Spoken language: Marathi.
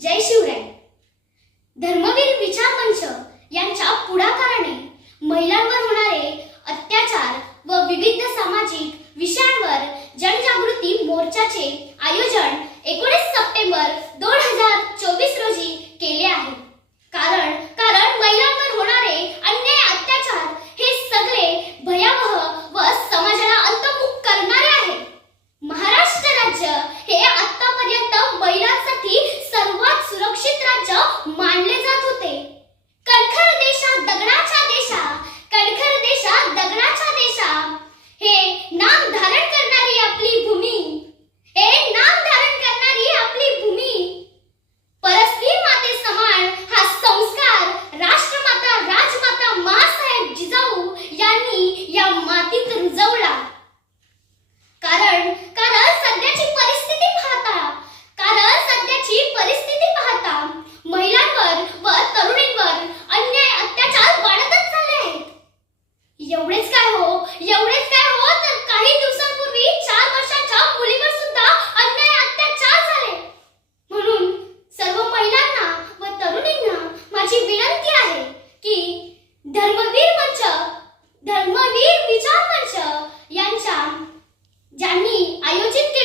जय शिवराय. धर्मवीर विचार मंच यांच्या पुढाकाराने महिलांवर होणारे अत्याचार व विविध सामाजिक विषयांवर जनजागृती मोर्चाचे आयोजन एकोणीस एवढेच काय होत काही दिवसांपूर्वी चार वर्षाच्या मुलीवर सुद्धा अन्याय अत्याचार झाले. म्हणून सर्व महिलांना व तरुणींना माझी विनंती आहे की धर्मवीर मंच धर्मवीर विचार मंच यांच्या ज्यांनी आयोजित